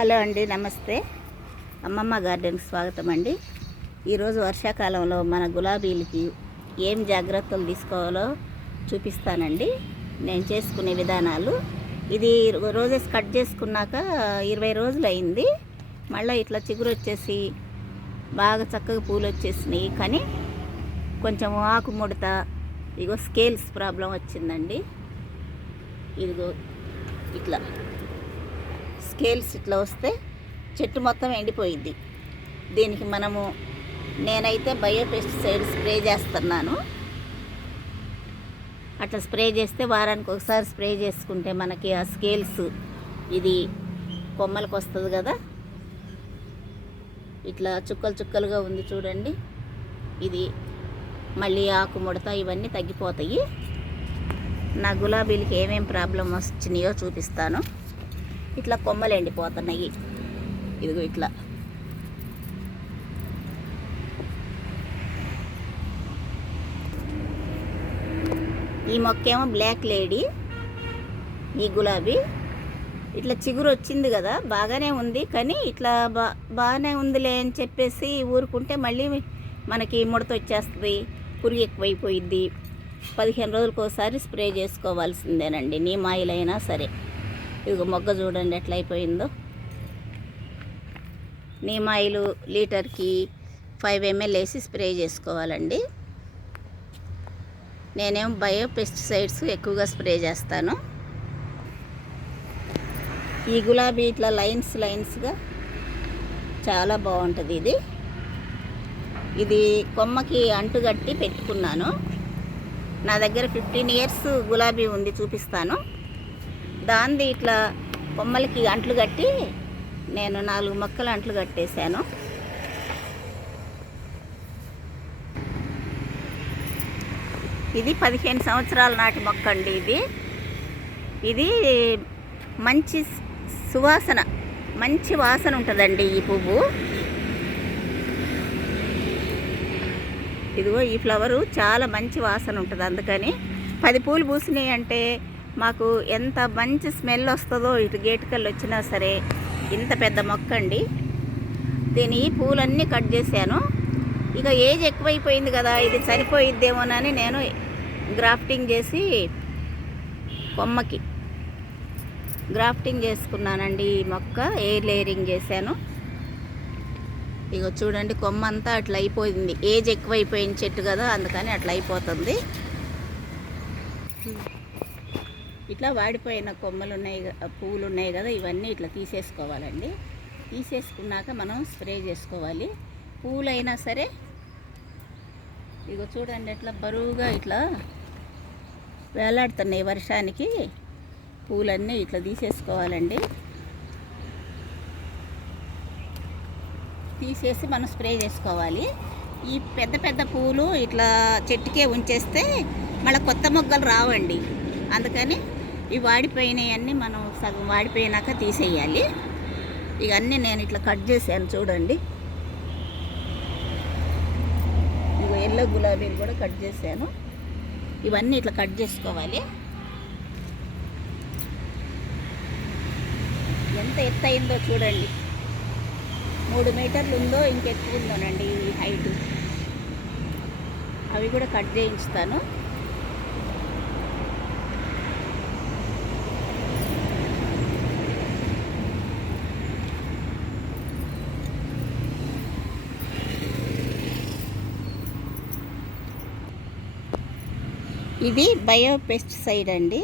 Hello అండి, నమస్తే. అమ్మమ్మ గార్డెన్కి స్వాగతం అండి. ఈరోజు వర్షాకాలంలో మన గులాబీలకి ఏం జాగ్రత్తలు తీసుకోవాలో చూపిస్తానండి. నేను చేసుకునే విధానాలు. ఇది రోజెస్ కట్ చేసుకున్నాక 20 రోజులు అయింది. మళ్ళీ ఇట్లా చిగురు వచ్చేసి బాగా చక్కగా పూలు వచ్చేసినాయి. కానీ కొంచెం ఆకు ముడత, ఇగో స్కేల్స్ ప్రాబ్లం వచ్చిందండి. ఇదిగో ఇట్లా స్కేల్స్ ఇట్లా వస్తే చెట్టు మొత్తం ఎండిపోయింది. దీనికి నేనైతే బయోపెస్టిసైడ్ స్ప్రే చేస్తున్నాను. అట్లా స్ప్రే చేస్తే వారానికి ఒకసారి స్ప్రే చేసుకుంటే మనకి ఆ స్కేల్స్ ఇది కొమ్మలకు వస్తుంది కదా. ఇట్లా చుక్కలు చుక్కలుగా ఉంది చూడండి. ఇది మళ్ళీ ఆకు ముడత ఇవన్నీ తగ్గిపోతాయి. నా గులాబీలకి ఏమేం ప్రాబ్లం వచ్చినాయో చూపిస్తాను. ఇట్లా కొమ్మలు ఎండిపోతున్నాయి. ఇదిగో ఇట్లా ఈ మొక్కేమో బ్లాక్ లేడీ. ఈ గులాబీ ఇట్లా చిగురు వచ్చింది కదా, బాగానే ఉంది. కానీ ఇట్లా బాగానే ఉందిలే అని చెప్పేసి ఊరుకుంటే మళ్ళీ మనకి ముడత వచ్చేస్తుంది, పురుగు ఎక్కువైపోయిద్ది. 15 రోజులకు ఒకసారి స్ప్రే చేసుకోవాల్సిందేనండి, నీమ్ ఆయిల్ అయినా సరే. ఇదిగో మొగ్గ చూడండి ఎట్లా అయిపోయిందో. నీమ్ ఆయిల్ లీటర్కి 5 ml వేసి స్ప్రే చేసుకోవాలండి. నేనేమో బయోపెస్టిసైడ్స్ ఎక్కువగా స్ప్రే చేస్తాను. ఈ గులాబీ ఇట్లా లైన్స్గా చాలా బాగుంటుంది. ఇది కొమ్మకి అంటుగట్టి పెట్టుకున్నాను. నా దగ్గర 15 years గులాబీ ఉంది, చూపిస్తాను. దాంది ఇట్లా కొమ్మలకి అంట్లు కట్టి నేను 4 మొక్కలు అంట్లు కట్టేశాను. ఇది 15 సంవత్సరాల నాటి మొక్క అండి. ఇది మంచి సువాసన, మంచి వాసన ఉంటుందండి ఈ పువ్వు. ఇదిగో ఈ ఫ్లవరు చాలా మంచి వాసన ఉంటుంది. అందుకని 10 పూలు పూసినాయి అంటే మాకు ఎంత మంచి స్మెల్ వస్తుందో. ఇటు గేట్ కళ్ళు వచ్చినా సరే. ఇంత పెద్ద మొక్క అండి. దీని పూలన్నీ కట్ చేశాను. ఇక ఏజ్ ఎక్కువైపోయింది కదా, ఇది సరిపోయిద్దేమోనని నేను గ్రాఫ్టింగ్ చేసి కొమ్మకి గ్రాఫ్టింగ్ చేసుకున్నానండి. ఈ మొక్క ఎయిర్ లేయరింగ్ చేశాను. ఇగో చూడండి, కొమ్మ అంతా అట్లా అయిపోయింది. ఏజ్ ఎక్కువైపోయిన చెట్టు కదా, అందుకని అట్లా అయిపోతుంది. ఇట్లా వాడిపోయిన కొమ్మలు ఉన్నాయి, పువ్వులు ఉన్నాయి కదా, ఇవన్నీ ఇట్లా తీసేసుకోవాలండి. తీసేసుకున్నాక మనం స్ప్రే చేసుకోవాలి. పువ్వులైనా సరే. ఇగో చూడండి ఎట్లా బరువుగా ఇట్లా వేలాడుతున్నాయి వర్షానికి. పూలన్నీ ఇట్లా తీసేసుకోవాలండి. తీసేసి మనం స్ప్రే చేసుకోవాలి. ఈ పెద్ద పెద్ద పువ్వులు ఇట్లా చెట్టుకే ఉంచేస్తే మళ్ళీ కొత్త మొగ్గలు రావండి. అందుకని ఈ వాడిపోయినవన్నీ మనం సగం వాడిపోయినాక తీసేయాలి. ఇక అన్నీ నేను ఇట్లా కట్ చేశాను చూడండి. ఇగో ఎల్లో గులాబీలు కూడా కట్ చేశాను. ఇవన్నీ ఇట్లా కట్ చేసుకోవాలి. ఎంత ఎత్తు అయిందో చూడండి. 3 మీటర్లు ఉందో ఇంకెక్కువ ఉందోనండి ఈ హైట్. అవి కూడా కట్ చేయించుతాను. ఇది బయోపెస్టిసైడ్ అండి,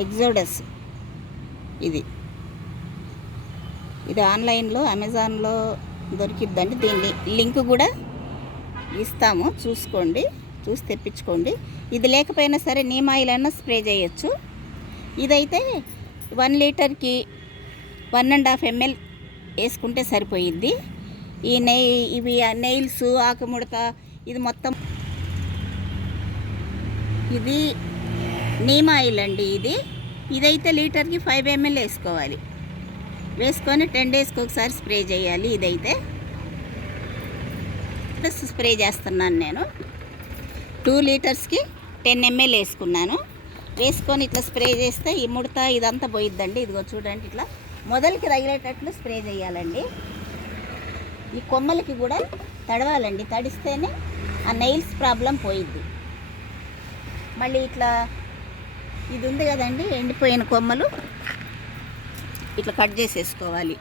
ఎగ్జోడస్. ఇది ఆన్లైన్లో అమెజాన్లో దొరికిద్దండి. దీన్ని లింక్ కూడా ఇస్తాము, చూసుకోండి, చూసి తెప్పించుకోండి. ఇది లేకపోయినా సరే నీమ్ ఆయిల్ అయినా స్ప్రే చేయొచ్చు. ఇదైతే 1 లీటర్కి 1.5 ml వేసుకుంటే సరిపోయిద్ది. ఇవి నెయిల్స్, ఆకుముడత, ఇది మొత్తం ఇది నీమ్ ఆయిల్ అండి. ఇదైతే లీటర్కి 5 ml వేసుకోవాలి. వేసుకొని 10 daysకి ఒకసారి స్ప్రే చేయాలి. ఇదైతే స్ప్రే చేస్తున్నాను నేను. 2 లీటర్స్కి 10 ml వేసుకున్నాను. వేసుకొని ఇట్లా స్ప్రే చేస్తే ఈ ముడత ఇదంతా పోయిద్దండి. ఇదిగో చూడండి, ఇట్లా మొదలకి తగిలేటట్లు స్ప్రే చేయాలండి. ఈ కొమ్మలకి కూడా తడవాలండి, తడిస్తేనే ఆ నెయిల్స్ ప్రాబ్లం పోయిద్ది. మళ్ళీ ఇట్లా ఇది ఉంది కదండి ఎండిపోయిన కొమ్మలు, ఇట్లా కట్ చేసేసుకోవాలి.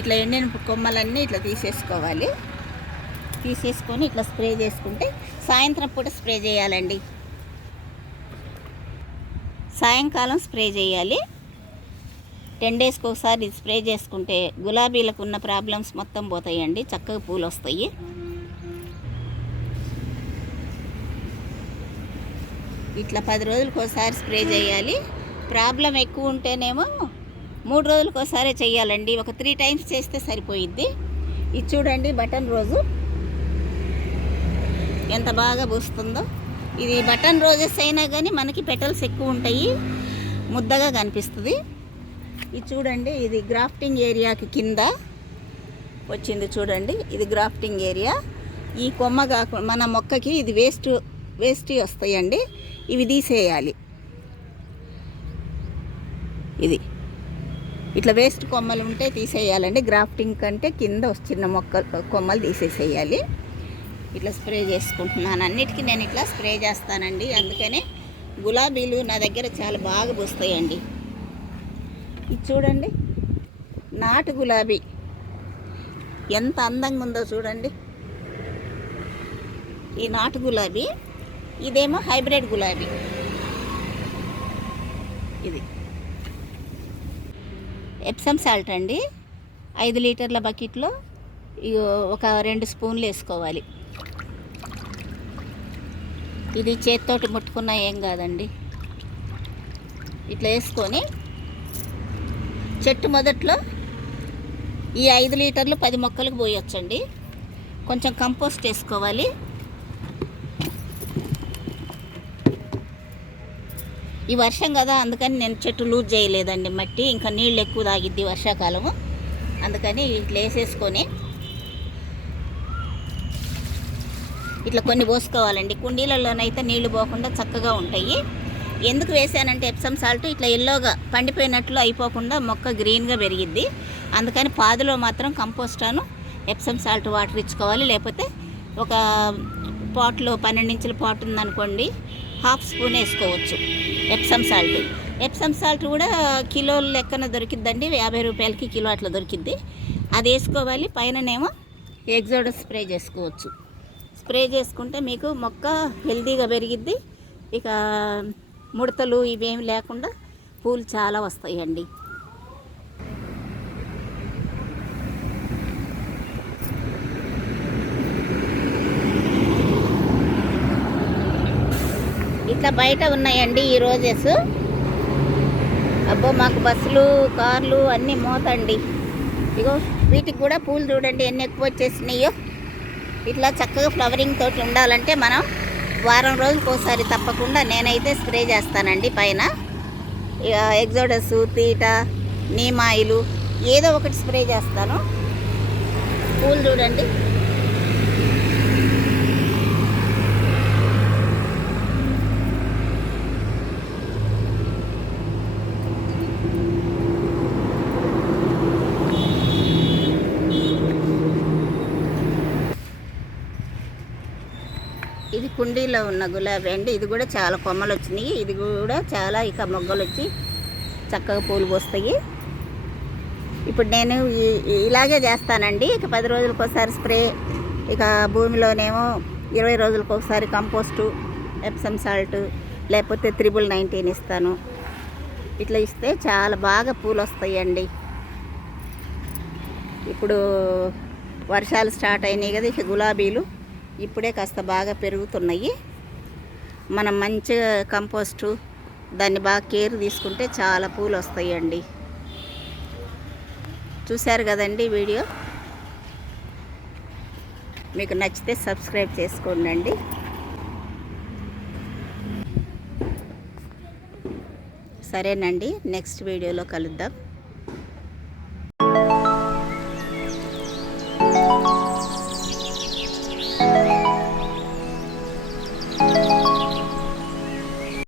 ఇట్లా ఎండిన కొమ్మలన్నీ ఇట్లా తీసేసుకోవాలి. తీసేసుకొని ఇట్లా స్ప్రే చేసుకుంటే సాయంత్రం పూట స్ప్రే చేయాలండి. సాయంకాలం స్ప్రే చేయాలి. 10 డేస్కి ఒకసారి స్ప్రే చేసుకుంటే గులాబీలకు ఉన్న ప్రాబ్లమ్స్ మొత్తం పోతాయండి, చక్కగా పూలు వస్తాయి. ఇట్లా 10 రోజులకు ఒకసారి స్ప్రే చేయాలి. ప్రాబ్లం ఎక్కువ ఉంటేనేమో 3 రోజులకు ఒకసారి చేయాలండి. ఒక 3 టైమ్స్ చేస్తే సరిపోయిద్ది. ఇది చూడండి బటన్ రోజు ఎంత బాగా పూస్తుందో. ఇది బటన్ రోజెస్ అయినా కానీ మనకి పెటల్స్ ఎక్కువ ఉంటాయి, ముద్దగా కనిపిస్తుంది. ఇది చూడండి, ఇది గ్రాఫ్టింగ్ ఏరియాకి కింద వచ్చింది చూడండి. ఇది గ్రాఫ్టింగ్ ఏరియా. ఈ కొమ్మ కాకుండా మన మొక్కకి ఇది వేస్ట్ వస్తాయండి, ఇవి తీసేయాలి. ఇది ఇట్లా వేస్ట్ కొమ్మలు ఉంటే తీసేయాలండి. గ్రాఫ్టింగ్ కంటే కింద వచ్చిన కొమ్మలు తీసేసేయాలి. ఇట్లా స్ప్రే చేసుకుంటున్నాను. అన్నిటికీ నేను ఇట్లా స్ప్రే చేస్తానండి. అందుకనే గులాబీలు నా దగ్గర చాలా బాగా పూస్తాయండి. ఇది చూడండి, నాటు గులాబీ ఎంత అందంగా ఉందో చూడండి. ఈ నాటు గులాబీ, ఇదేమో హైబ్రిడ్ గులాబీ. ఇది ఎప్సమ్ సాల్ట్ అండి. 5 లీటర్ల బకెట్లో ఒక 2 స్పూన్లు వేసుకోవాలి. ఇది చేత్తోటి ముట్టుకున్నా ఏం కాదండి. ఇట్లా వేసుకొని చెట్టు మొదట్లో ఈ 5 లీటర్లు 10 మొక్కలకు పోయొచ్చండి. కొంచెం కంపోస్ట్ వేసుకోవాలి. ఈ వర్షం కదా, అందుకని నేను చెట్టు లూజ్ చేయలేదండి. మట్టి ఇంకా నీళ్ళు ఎక్కువ తాగిద్ది వర్షాకాలము, అందుకని ఇట్లా వేసేసుకొని ఇట్లా కొన్ని పోసుకోవాలండి. కుండీలలోనైతే నీళ్లు పోకుండా చక్కగా ఉంటాయి. ఎందుకు వేసానంటే ఎప్సమ్ సాల్ట్ ఇట్లా ఎల్లోగా పండిపోయినట్లు అయిపోకుండా మొక్క గ్రీన్గా పెరిగిద్ది. అందుకని పాదులో మాత్రం కంపోస్టాను ఎప్సమ్ సాల్ట్ వాటర్ ఇచ్చుకోవాలి. లేకపోతే ఒక పాట్లో 12 ఇంచుల పాట్ ఉందనుకోండి, 1/2 స్పూన్ వేసుకోవచ్చు ఎప్సమ్ సాల్ట్. ఎప్సమ్ సాల్ట్ కూడా కిలోల లెక్కన దొరికిద్దండి, 50 రూపాయలకి కిలో అట్లా దొరికిద్ది. అది వేసుకోవాలి. పైననేమో ఎగ్జోడస్ స్ప్రే చేసుకోవచ్చు. స్ప్రే చేసుకుంటే మీకు మొక్క హెల్తీగా పెరిగిద్ది. ఇక ముడతలు ఇవేమి లేకుండా పూలు చాలా వస్తాయండి. ఇట్లా బయట ఉన్నాయండి ఈ రోజెస్. అబ్బో మాకు బస్సులు కార్లు అన్నీ మోతండి. ఇగో వీటికి కూడా పూలు చూడండి ఎన్ని ఎక్కువ వచ్చేసినాయో. ఇట్లా చక్కగా ఫ్లవరింగ్ తోటి ఉండాలంటే మనం వారం రోజులకు ఒకసారి తప్పకుండా నేనైతే స్ప్రే చేస్తానండి. పైన ఎగ్జోడస్, తీట, నీమాయిలు ఏదో ఒకటి స్ప్రే చేస్తాను. పూలు చూడండి ఇది కుండీలో ఉన్న గులాబీ అండి. ఇది కూడా చాలా కొమ్మలు వచ్చినాయి. ఇది కూడా చాలా ఇక మొగ్గలు వచ్చి చక్కగా పూలు పోస్తాయి. ఇప్పుడు నేను ఇలాగే చేస్తానండి. ఇక 10 రోజులకు ఒకసారి స్ప్రే, ఇక భూమిలోనేమో 20 రోజులకు ఒకసారి కంపోస్టు, ఎప్సమ్ సాల్ట్, లేకపోతే 1919 ఇస్తాను. ఇట్లా ఇస్తే చాలా బాగా పూలు వస్తాయండి. ఇప్పుడు వర్షాలు స్టార్ట్ అయినాయి కదా, ఇక గులాబీలు ఇప్పుడే కాస్త బాగా పెరుగుతున్నాయి. మనం మంచిగా కంపోస్టు దాన్ని బాగా కేర్ తీసుకుంటే చాలా పూలు వస్తాయండి. చూశారు కదండి వీడియో. మీకు నచ్చితే సబ్స్క్రైబ్ చేసుకోండి. సరేనండి, నెక్స్ట్ వీడియోలో కలుద్దాం.